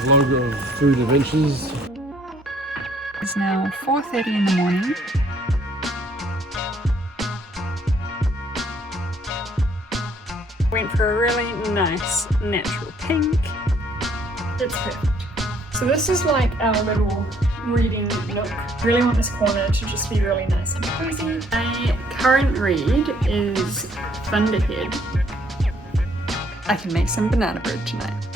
vlog of food adventures. It's now 4:30 in the morning. Went for a really nice natural pink. It's perfect. So this is like our little reading nook. Really want this corner to just be really nice and cozy. My current read is Thunderhead. I can make some banana bread tonight.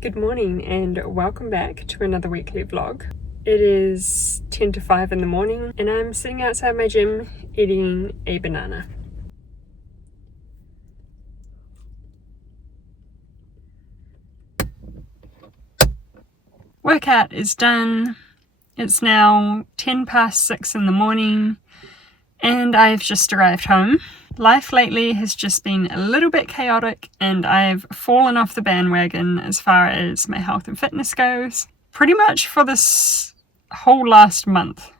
Good morning and welcome back to another weekly vlog. It is 10 to 5 in the morning and I'm sitting outside my gym eating a banana. Workout is done. It's now 10 past 6 in the morning and I've just arrived home. Life lately has just been a little bit chaotic and I've fallen off the bandwagon as far as my health and fitness goes. Pretty much for this whole last month.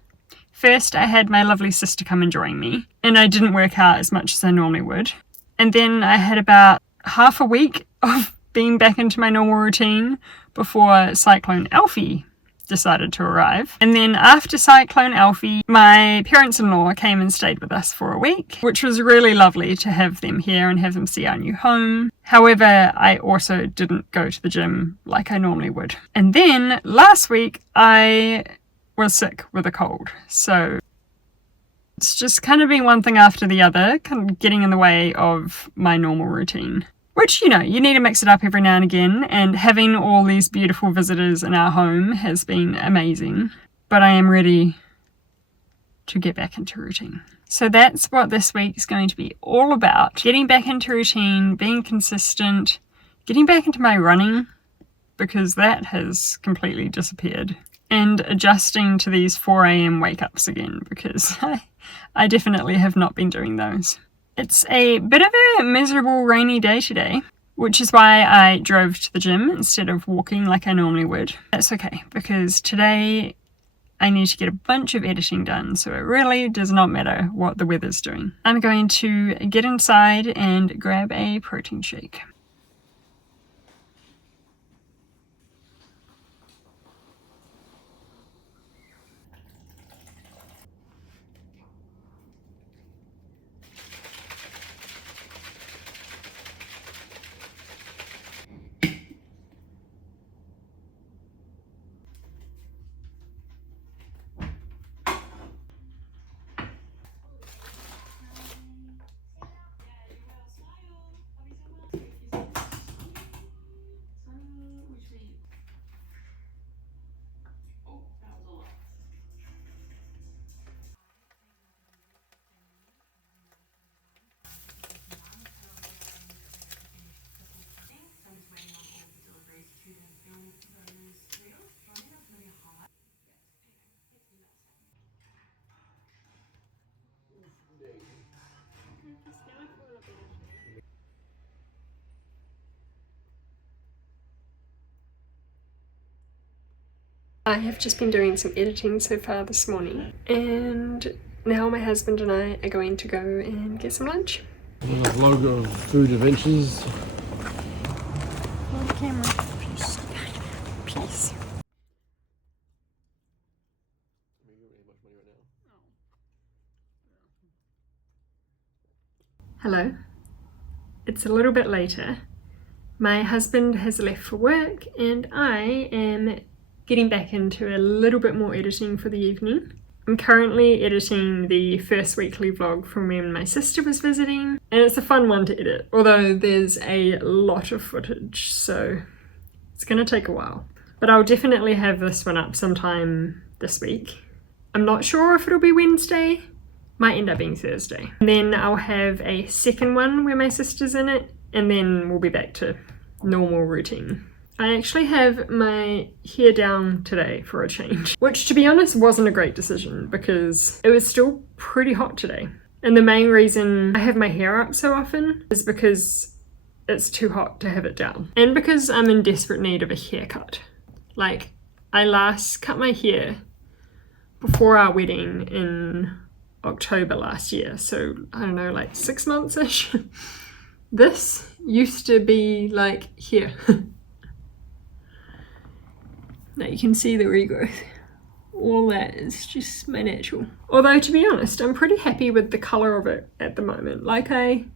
First I had my lovely sister come and join me and I didn't work out as much as I normally would. And then I had about half a week of being back into my normal routine before Cyclone Alfie decided to arrive. And then after Cyclone Alfie, my parents-in-law came and stayed with us for a week, which was really lovely to have them here and have them see our new home. However, I also didn't go to the gym like I normally would. And then last week, I was sick with a cold. So it's just kind of been one thing after the other, kind of getting in the way of my normal routine. Which, you know, you need to mix it up every now and again, and having all these beautiful visitors in our home has been amazing. But I am ready to get back into routine. So that's what this week is going to be all about. Getting back into routine, being consistent, getting back into my running, because that has completely disappeared. And adjusting to these 4 a.m. wake-ups again, because I definitely have not been doing those. It's a bit of a miserable rainy day today, which is why I drove to the gym instead of walking like I normally would. That's okay, because today I need to get a bunch of editing done, so it really does not matter what the weather's doing. I'm going to get inside and grab a protein shake. I have just been doing some editing so far this morning, and now my husband and I are going to go and get some lunch. Another vlog of food adventures. On the camera. Peace. Peace. Hello. It's a little bit later. My husband has left for work and I am getting back into a little bit more editing for the evening. I'm currently editing the first weekly vlog from when my sister was visiting, and it's a fun one to edit, although there's a lot of footage, so it's gonna take a while. But I'll definitely have this one up sometime this week. I'm not sure if it'll be Wednesday, might end up being Thursday. And then I'll have a second one where my sister's in it, and then we'll be back to normal routine. I actually have my hair down today for a change, which to be honest wasn't a great decision because it was still pretty hot today. And the main reason I have my hair up so often is because it's too hot to have it down. And because I'm in desperate need of a haircut. Like, I last cut my hair before our wedding in October last year, so I don't know, like 6 months-ish. This used to be like here. Now you can see the regrowth. All that is just my natural. Although to be honest, I'm pretty happy with the colour of it at the moment. Like I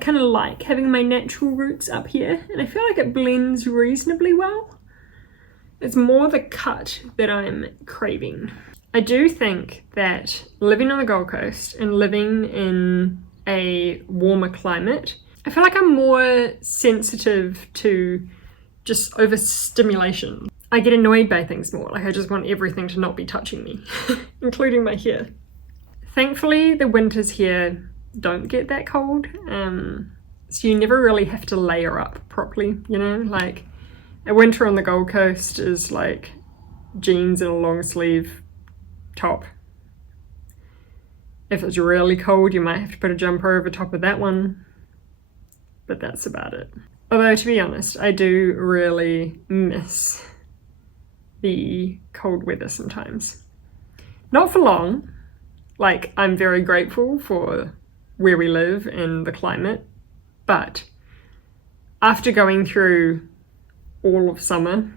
kind of like having my natural roots up here, and I feel like it blends reasonably well. It's more the cut that I'm craving. I do think that living on the Gold Coast and living in a warmer climate, I feel like I'm more sensitive to just overstimulation. I get annoyed by things more, like I just want everything to not be touching me, including my hair. Thankfully, the winters here don't get that cold, so you never really have to layer up properly, you know? Like, a winter on the Gold Coast is like jeans and a long sleeve top. If it's really cold, you might have to put a jumper over top of that one, but that's about it. Although, to be honest, I do really miss the cold weather sometimes. Not for long. Like, I'm very grateful for where we live and the climate, but after going through all of summer,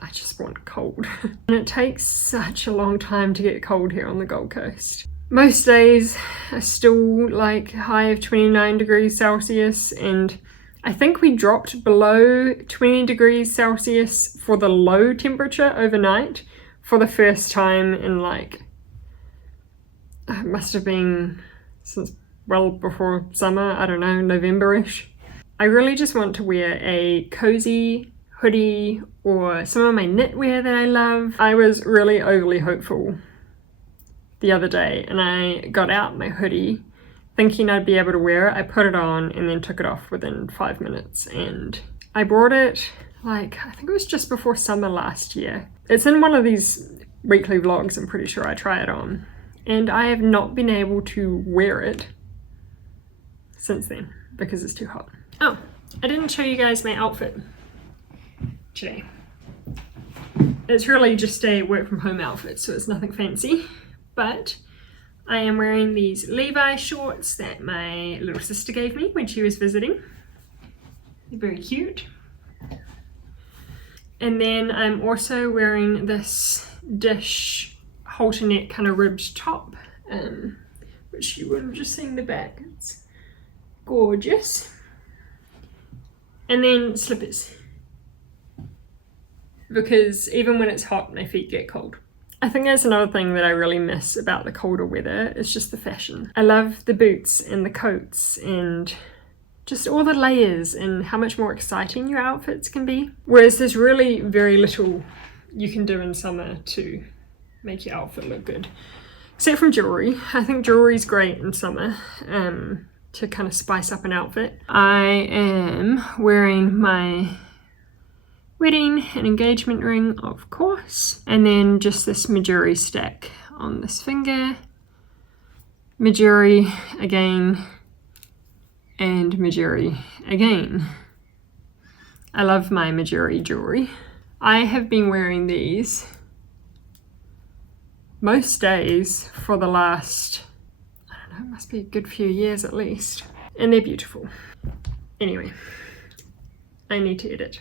I just want cold. And it takes such a long time to get cold here on the Gold Coast. Most days are still like high of 29 degrees Celsius, and I think we dropped below 20 degrees Celsius for the low temperature overnight for the first time in like, it must have been since well before summer, I don't know, November-ish. I really just want to wear a cozy hoodie or some of my knitwear that I love. I was really overly hopeful the other day and I got out my hoodie thinking I'd be able to wear it. I put it on and then took it off within 5 minutes, and I bought it like, I think it was just before summer last year. It's in one of these weekly vlogs, I'm pretty sure I try it on, and I have not been able to wear it since then because it's too hot. Oh, I didn't show you guys my outfit today. It's really just a work from home outfit, so it's nothing fancy, but I am wearing these Levi shorts that my little sister gave me when she was visiting. They're very cute. And then I'm also wearing this dish halter neck kind of ribbed top, which you would have just seen the back. It's gorgeous. And then slippers, because even when it's hot, my feet get cold. I think that's another thing that I really miss about the colder weather. It's just the fashion. I love the boots and the coats and just all the layers and how much more exciting your outfits can be. Whereas there's really very little you can do in summer to make your outfit look good. Except from jewelry. I think jewelry's great in summer to kind of spice up an outfit. I am wearing my wedding and engagement ring, of course, and then just this Majuri stack on this finger, Majuri again, and Majuri again. I love my Majuri jewelry. I have been wearing these most days for the last, I don't know, it must be a good few years at least, and they're beautiful. Anyway, I need to edit.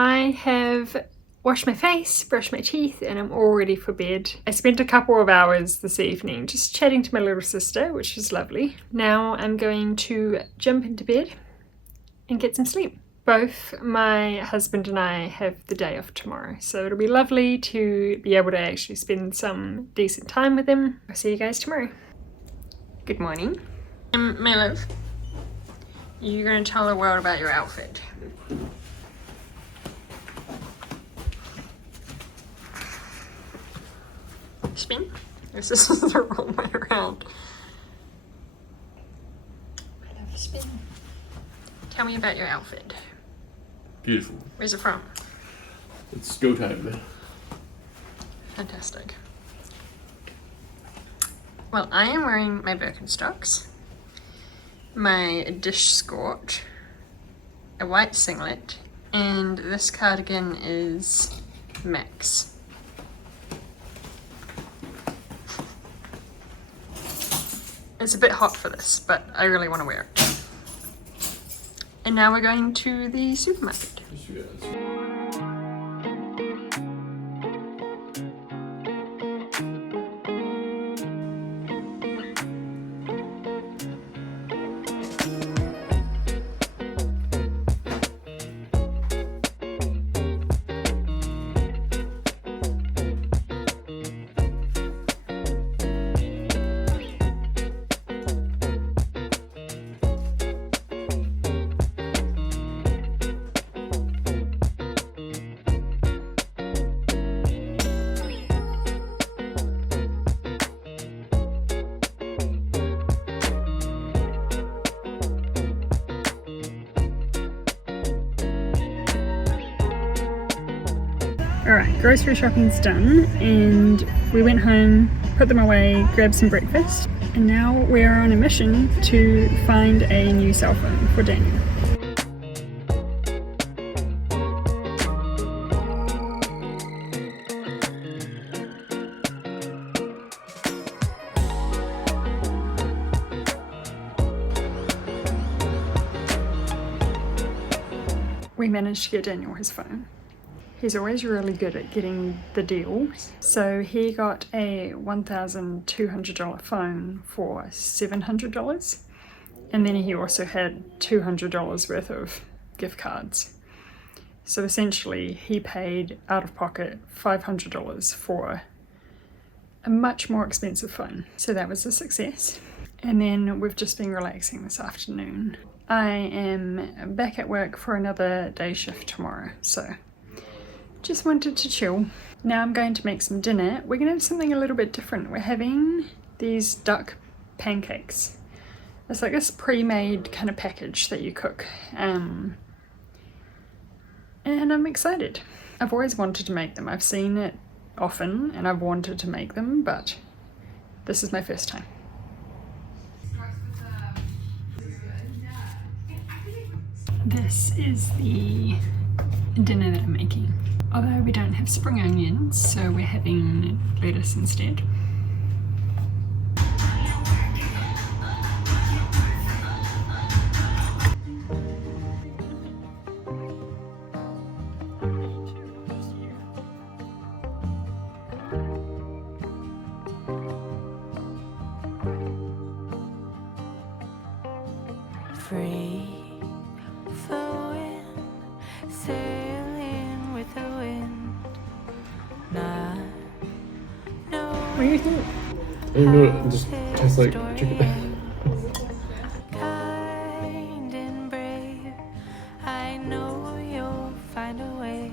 I have washed my face, brushed my teeth, and I'm all ready for bed. I spent a couple of hours this evening just chatting to my little sister, which was lovely. Now I'm going to jump into bed and get some sleep. Both my husband and I have the day off tomorrow, so it'll be lovely to be able to actually spend some decent time with him. I'll see you guys tomorrow. Good morning. My love, you're going to tell the world about your outfit. Spin? This is the wrong way around. I love spin. Tell me about your outfit. Beautiful. Where's it from? It's go time. Fantastic. Well, I am wearing my Birkenstocks, my dish skirt, a white singlet, and this cardigan is Max. It's a bit hot for this, but I really want to wear it. And now we're going to the supermarket. Alright, grocery shopping's done and we went home, put them away, grabbed some breakfast, and now we're on a mission to find a new cell phone for Daniel. We managed to get Daniel his phone. He's always really good at getting the deals. So he got a $1,200 phone for $700. And then he also had $200 worth of gift cards. So essentially he paid out of pocket $500 for a much more expensive phone. So that was a success. And then we've just been relaxing this afternoon. I am back at work for another day shift tomorrow, so just wanted to chill. Now I'm going to make some dinner. We're going to have something a little bit different. We're having these duck pancakes. It's like this pre-made kind of package that you cook. And I'm excited. I've always wanted to make them. I've seen it often and I've wanted to make them, but this is my first time. This is the dinner that I'm making. Although we don't have spring onions, so we're having lettuce instead. Free flowing, sailing with the wind. Not What do you think? I don't know, it just tastes like chicken. kind and brave. I know you'll find a way.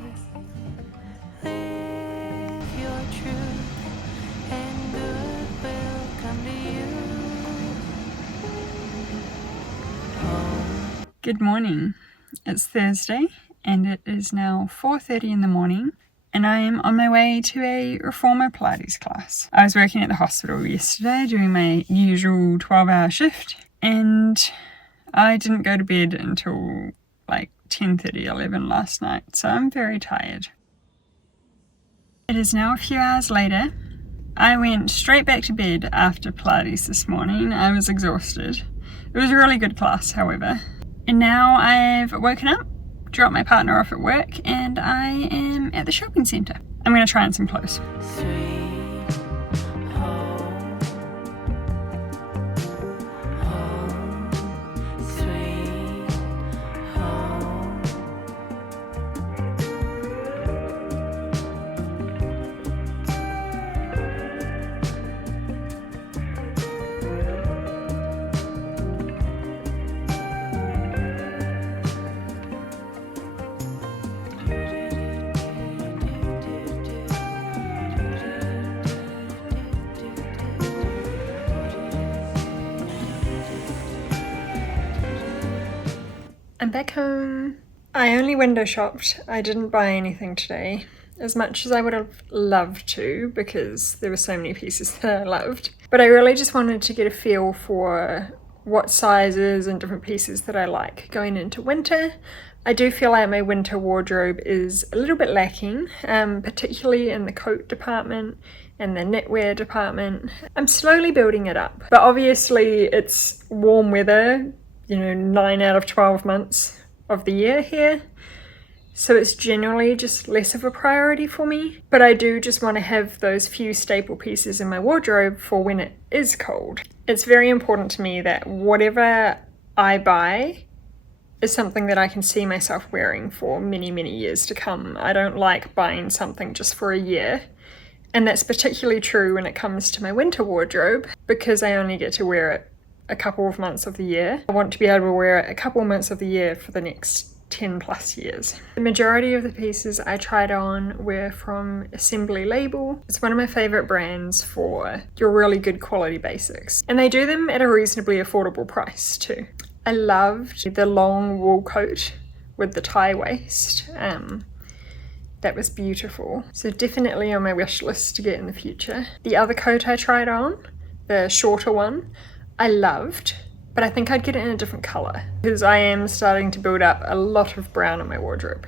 Live your truth, and good will come to you. Good morning. It's Thursday and it is now 4:30 in the morning and I am on my way to a reformer Pilates class. I was working at the hospital yesterday doing my usual 12-hour shift and I didn't go to bed until like 10:30, 11 last night, so I'm very tired. It is now a few hours later. I went straight back to bed after Pilates this morning. I was exhausted. It was a really good class, however. And now I've woken up, dropped my partner off at work, and I am at the shopping centre. I'm going to try on some clothes. Sweet home, home, sweet home. I'm back home. I only window shopped. I didn't buy anything today, as much as I would have loved to because there were so many pieces that I loved. But I really just wanted to get a feel for what sizes and different pieces that I like going into winter. I do feel like my winter wardrobe is a little bit lacking, particularly in the coat department and the knitwear department. I'm slowly building it up, but obviously it's warm weather, you know, 9 out of 12 months of the year here. So it's generally just less of a priority for me, but I do just want to have those few staple pieces in my wardrobe for when it is cold. It's very important to me that whatever I buy is something that I can see myself wearing for many, many years to come. I don't like buying something just for a year. And that's particularly true when it comes to my winter wardrobe, because I only get to wear it a couple of months of the year. I want to be able to wear it a couple of months of the year for the next 10 plus years. The majority of the pieces I tried on were from Assembly Label. It's one of my favorite brands for your really good quality basics. And they do them at a reasonably affordable price too. I loved the long wool coat with the tie waist. That was beautiful. So definitely on my wish list to get in the future. The other coat I tried on, the shorter one, I loved, but I think I'd get it in a different colour because I am starting to build up a lot of brown in my wardrobe.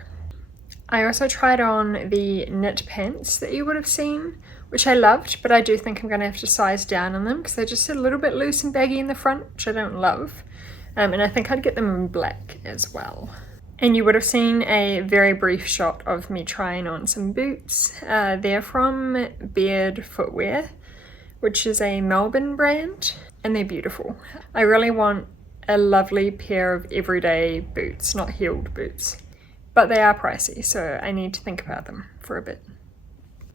I also tried on the knit pants that you would have seen, which I loved, but I do think I'm going to have to size down on them because they're just a little bit loose and baggy in the front, which I don't love. And I think I'd get them in black as well. And you would have seen a very brief shot of me trying on some boots. They're from Beard Footwear, which is a Melbourne brand, and they're beautiful. I really want a lovely pair of everyday boots, not heeled boots. But they are pricey, so I need to think about them for a bit.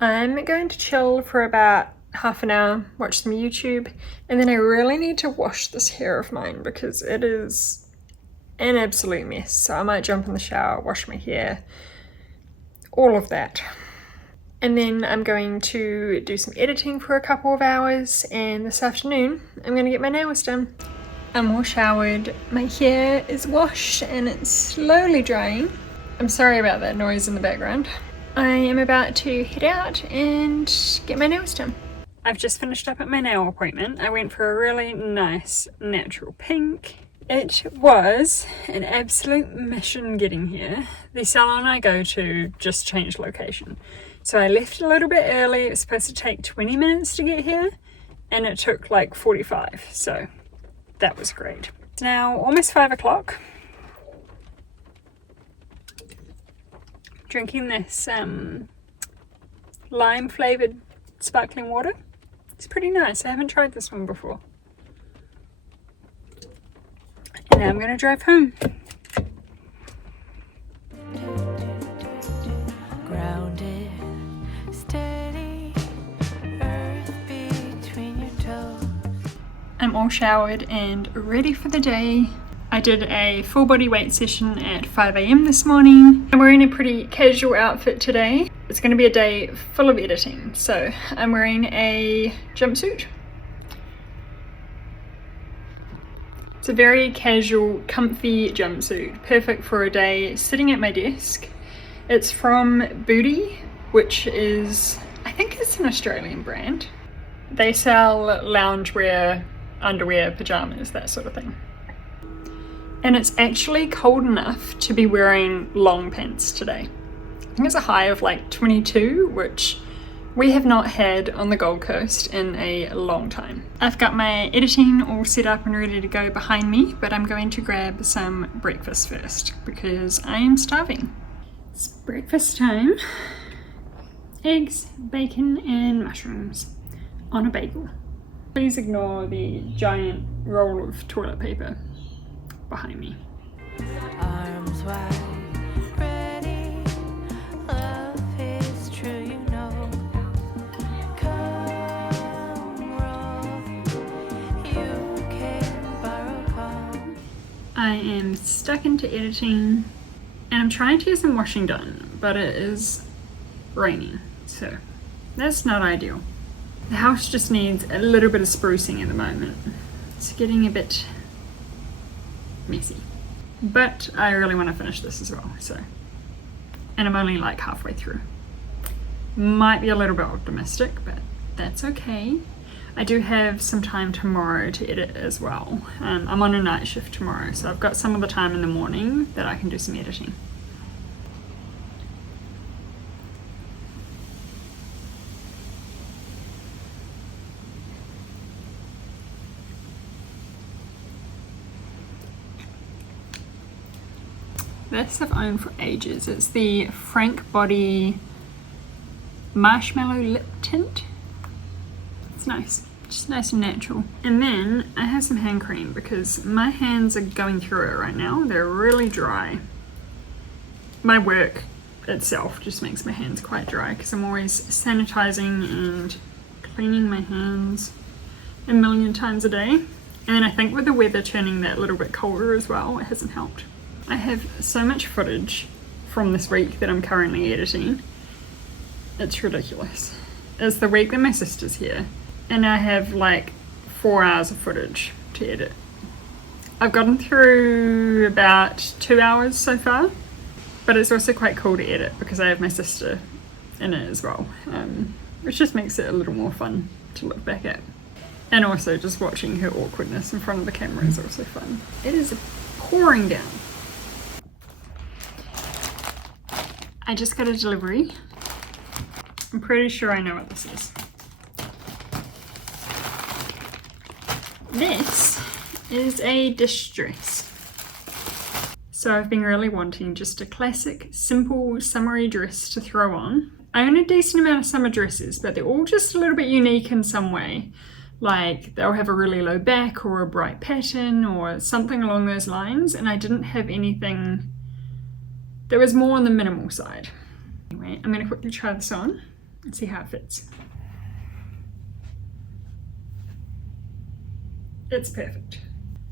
I'm going to chill for about half an hour, watch some YouTube, and then I really need to wash this hair of mine because it is an absolute mess. So I might jump in the shower, wash my hair, all of that. And then I'm going to do some editing for a couple of hours, and this afternoon I'm going to get my nails done. I'm all showered, my hair is washed and it's slowly drying. I'm sorry about that noise in the background. I am about to head out and get my nails done. I've just finished up at my nail appointment. I went for a really nice natural pink. It was an absolute mission getting here. The salon I go to just changed location. So I left a little bit early. It was supposed to take 20 minutes to get here, and it took like 45. So that was great. It's now almost 5 o'clock. Drinking this lime flavored sparkling water. It's pretty nice. I haven't tried this one before. And now I'm going to drive home. Grounded, steady, earth between your toes. I'm all showered and ready for the day. I did a full body weight session at 5 AM this morning. I'm wearing a pretty casual outfit today. It's going to be a day full of editing. So I'm wearing a jumpsuit. It's a very casual, comfy jumpsuit, perfect for a day sitting at my desk. It's from Booty, which is, I think it's an Australian brand. They sell loungewear, underwear, pajamas, that sort of thing. And it's actually cold enough to be wearing long pants today. I think it's a high of like 22, which we have not had on the Gold Coast in a long time. I've got my editing all set up and ready to go behind me, but I'm going to grab some breakfast first because I am starving. It's breakfast time. Eggs, bacon, and mushrooms on a bagel. Please ignore the giant roll of toilet paper behind me. Arms wide, ready. Love is true, you know. Come roll. You can borrow calm. I am stuck into editing and I'm trying to get some washing done, but it is raining, so that's not ideal. The house just needs a little bit of sprucing at the moment. It's getting a bit messy, but I really want to finish this as well, so, and I'm only like halfway through. Might be a little bit optimistic, but that's okay. I do have some time tomorrow to edit as well. I'm on a night shift tomorrow, so I've got some of the time in the morning that I can do some editing. This I've owned for ages. It's the Frank Body Marshmallow Lip Tint. It's nice. Just nice and natural. And then I have some hand cream because my hands are going through it right now. They're really dry. My work itself just makes my hands quite dry because I'm always sanitizing and cleaning my hands a million times a day. And I think with the weather turning that little bit colder as well, it hasn't helped. I have so much footage from this week that I'm currently editing. It's ridiculous. It's the week that my sister's here, and I have like 4 hours of footage to edit. I've gotten through about 2 hours so far, but it's also quite cool to edit because I have my sister in it as well, which just makes it a little more fun to look back at. And also just watching her awkwardness in front of the camera is also fun. It is pouring down. I just got a delivery. I'm pretty sure I know what this is. This is a dish dress. So I've been really wanting just a classic, simple, summery dress to throw on. I own a decent amount of summer dresses, but they're all just a little bit unique in some way. Like they'll have a really low back or a bright pattern or something along those lines, and I didn't have anything that was more on the minimal side. Anyway, I'm going to quickly try this on and see how it fits. It's perfect.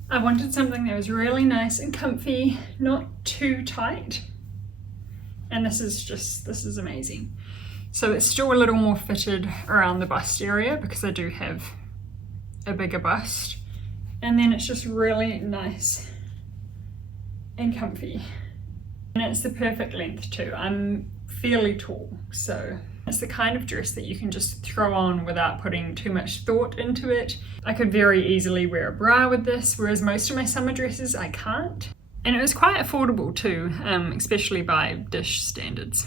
I wanted something that was really nice and comfy, not too tight. And this is amazing. So it's still a little more fitted around the bust area because I do have a bigger bust. And then it's just really nice and comfy. And it's the perfect length too. I'm fairly tall, so it's the kind of dress that you can just throw on without putting too much thought into it. I could very easily wear a bra with this, whereas most of my summer dresses I can't. And it was quite affordable too, especially by dish standards.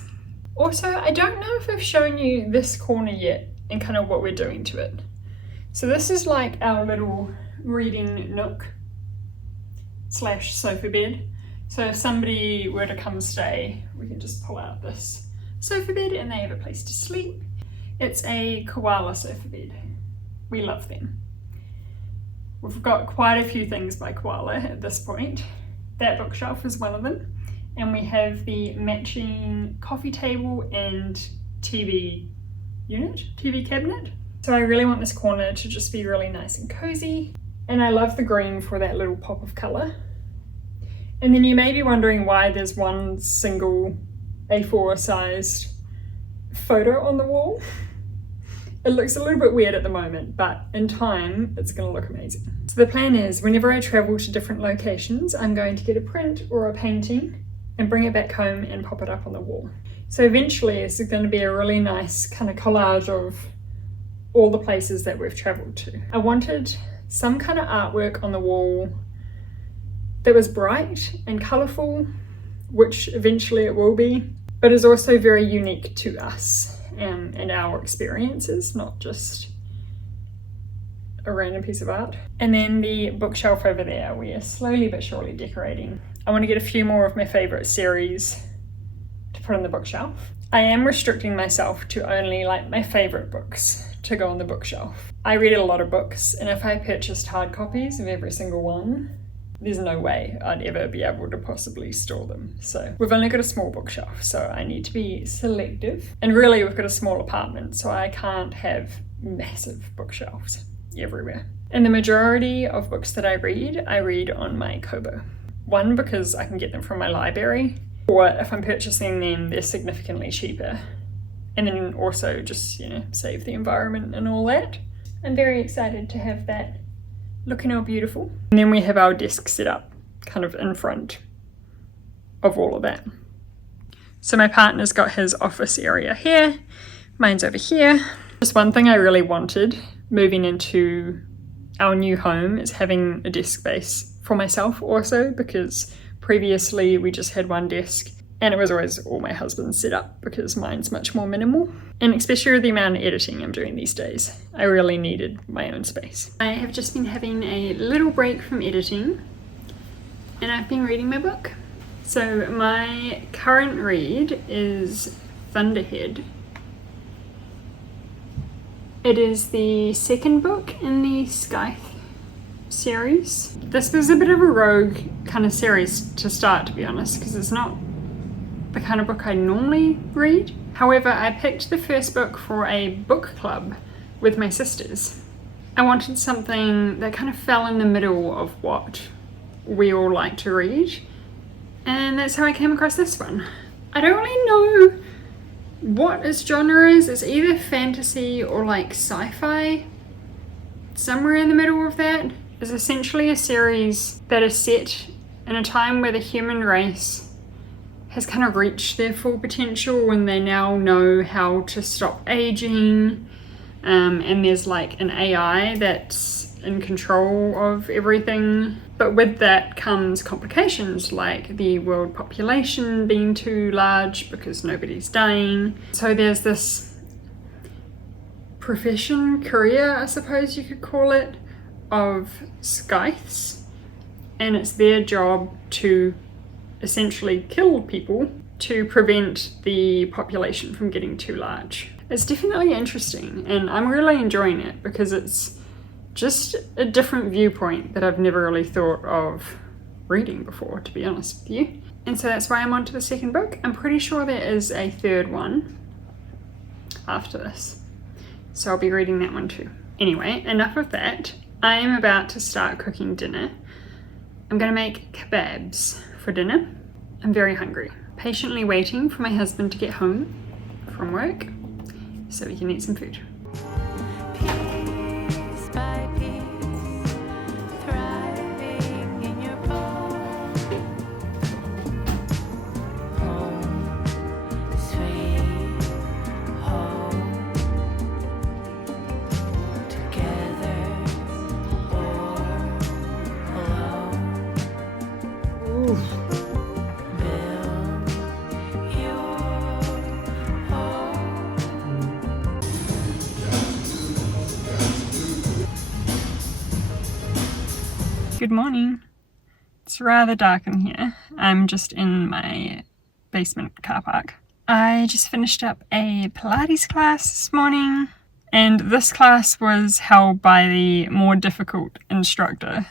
Also, I don't know if I've shown you this corner yet and kind of what we're doing to it. So this is like our little reading nook / sofa bed. So if somebody were to come stay, we can just pull out this sofa bed and they have a place to sleep. It's a koala sofa bed. We love them. We've got quite a few things by koala at this point. That bookshelf is one of them. And we have the matching coffee table and TV cabinet. So I really want this corner to just be really nice and cozy. And I love the green for that little pop of color. And then you may be wondering why there's one single A4 sized photo on the wall. It looks a little bit weird at the moment, but in time, it's gonna look amazing. So the plan is, whenever I travel to different locations, I'm going to get a print or a painting and bring it back home and pop it up on the wall. So eventually, it's gonna be a really nice kind of collage of all the places that we've traveled to. I wanted some kind of artwork on the wall that was bright and colourful, which eventually it will be, but is also very unique to us and our experiences, not just a random piece of art. And then the bookshelf over there, we are slowly but surely decorating. I want to get a few more of my favourite series to put on the bookshelf. I am restricting myself to only like my favourite books to go on the bookshelf. I read a lot of books, and if I purchased hard copies of every single one, there's no way I'd ever be able to possibly store them. So we've only got a small bookshelf, so I need to be selective. And really we've got a small apartment, so I can't have massive bookshelves everywhere. And the majority of books that I read on my Kobo. One, because I can get them from my library, or if I'm purchasing them, they're significantly cheaper. And then also just, save the environment and all that. I'm very excited to have that looking all beautiful. And then we have our desk set up kind of in front of all of that. So my partner's got his office area here, mine's over here. Just one thing I really wanted moving into our new home is having a desk space for myself also, because previously we just had one desk and it was always all my husband's set up because mine's much more minimal. And especially with the amount of editing I'm doing these days, I really needed my own space. I have just been having a little break from editing and I've been reading my book. So my current read is Thunderhead. It is the second book in the Scythe series. This was a bit of a rogue kind of series to start, to be honest, because it's not the kind of book I normally read. However, I picked the first book for a book club with my sisters. I wanted something that kind of fell in the middle of what we all like to read, and that's how I came across this one. I don't really know what its genre is. It's either fantasy or like sci-fi. Somewhere in the middle of that. It's essentially a series that is set in a time where the human race has kind of reached their full potential and they now know how to stop aging, and there's like an AI that's in control of everything. But with that comes complications like the world population being too large because nobody's dying. So there's this career, I suppose you could call it, of scythes, and it's their job to essentially kill people to prevent the population from getting too large. It's definitely interesting, and I'm really enjoying it because it's just a different viewpoint that I've never really thought of reading before, to be honest with you. And so that's why I'm on to the second book. I'm pretty sure there is a third one after this, so I'll be reading that one too. Anyway, enough of that. I am about to start cooking dinner. I'm gonna make kebabs for dinner. I'm very hungry. Patiently waiting for my husband to get home from work so we can eat some food. Piece by piece, thriving in your palm. Home, sweet home. Together or alone. Build your home. Good morning. It's rather dark in here. I'm just in my basement car park. I just finished up a Pilates class this morning, and this class was held by the more difficult instructor.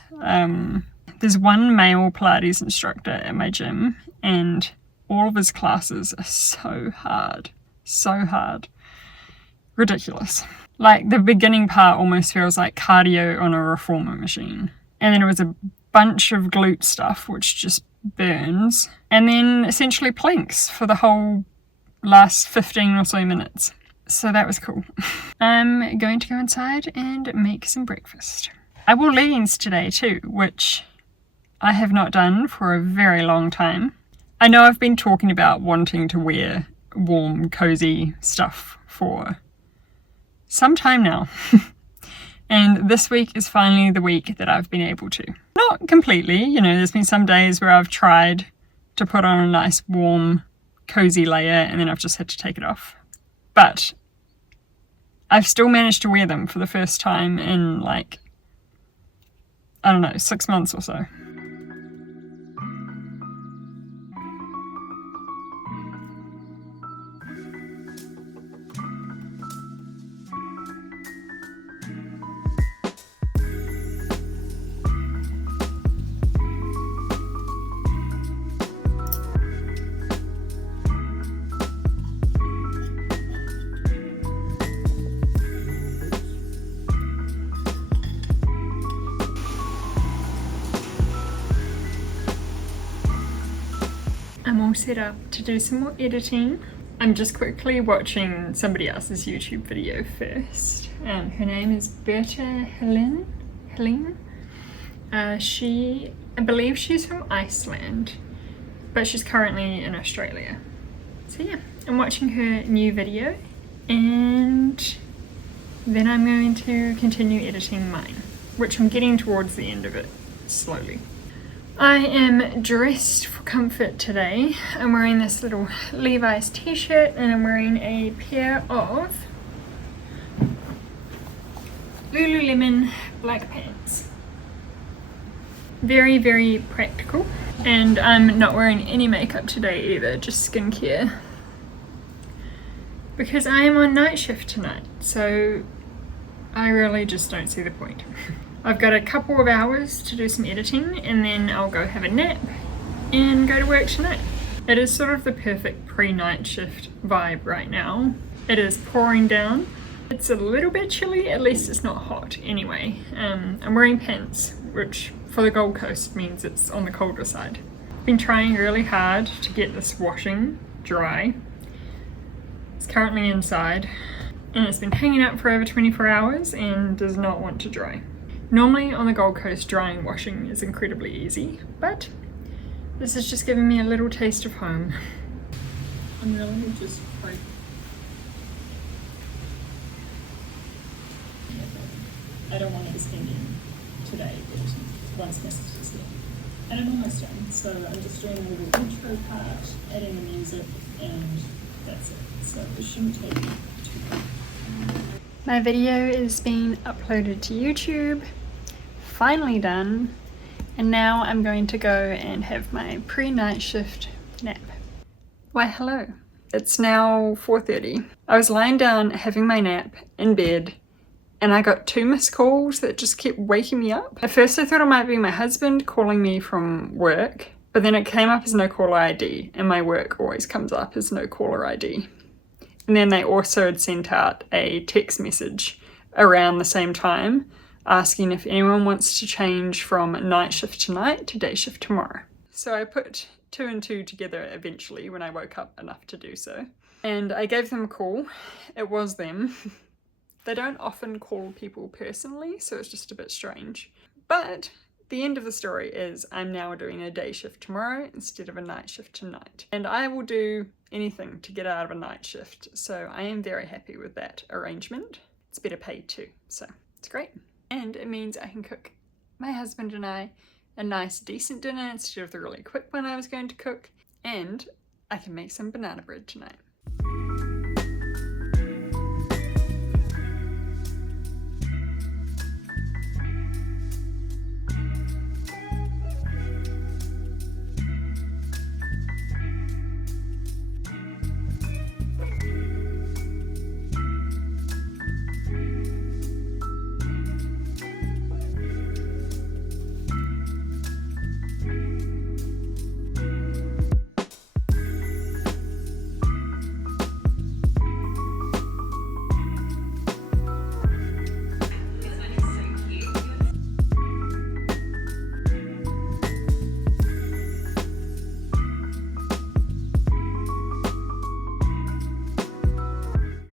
There's one male Pilates instructor at my gym, and all of his classes are so hard. Ridiculous. Like, the beginning part almost feels like cardio on a reformer machine. And then it was a bunch of glute stuff, which just burns. And then essentially planks for the whole last 15 or so minutes. So that was cool. I'm going to go inside and make some breakfast. I wore leggings today too, which I have not done for a very long time. I know I've been talking about wanting to wear warm, cozy stuff for some time now. And this week is finally the week that I've been able to. Not completely, you know, there's been some days where I've tried to put on a nice warm, cozy layer and then I've just had to take it off. But I've still managed to wear them for the first time in like, I don't know, 6 months or so. I'm all set up to do some more editing. I'm just quickly watching somebody else's YouTube video first. Her name is Berta Helene. I believe she's from Iceland, but she's currently in Australia. So yeah, I'm watching her new video and then I'm going to continue editing mine, which I'm getting towards the end of it slowly. I am dressed for comfort today. I'm wearing this little Levi's t-shirt and I'm wearing a pair of Lululemon black pants. Very, very practical. And I'm not wearing any makeup today either, just skincare. Because I am on night shift tonight, so I really just don't see the point. I've got a couple of hours to do some editing and then I'll go have a nap and go to work tonight. It is sort of the perfect pre-night shift vibe right now. It is pouring down. It's a little bit chilly, at least it's not hot anyway. I'm wearing pants, which for the Gold Coast means it's on the colder side. I've been trying really hard to get this washing dry. It's currently inside and it's been hanging out for over 24 hours and does not want to dry. Normally on the Gold Coast drying washing is incredibly easy, but this is just giving me a little taste of home. I'm really just like... I don't want to be spending today, but once Mrs. is here. And I'm almost done, so I'm just doing a little intro part, adding the music, and that's it. So it shouldn't take me too long. My video is being uploaded to YouTube, finally done, and now I'm going to go and have my pre-night shift nap. Why hello, it's now 4:30. I was lying down having my nap in bed and I got 2 missed calls that just kept waking me up. At first I thought it might be my husband calling me from work, but then it came up as no caller ID and my work always comes up as no caller ID. And then they also had sent out a text message around the same time asking if anyone wants to change from night shift tonight to day shift tomorrow. So I put 2 and 2 together eventually when I woke up enough to do so. And I gave them a call. It was them. They don't often call people personally, so it's just a bit strange. But the end of the story is I'm now doing a day shift tomorrow instead of a night shift tonight. And I will do anything to get out of a night shift, so I am very happy with that arrangement. It's better paid too, so it's great. And it means I can cook my husband and I a nice decent dinner instead of the really quick one I was going to cook, and I can make some banana bread tonight.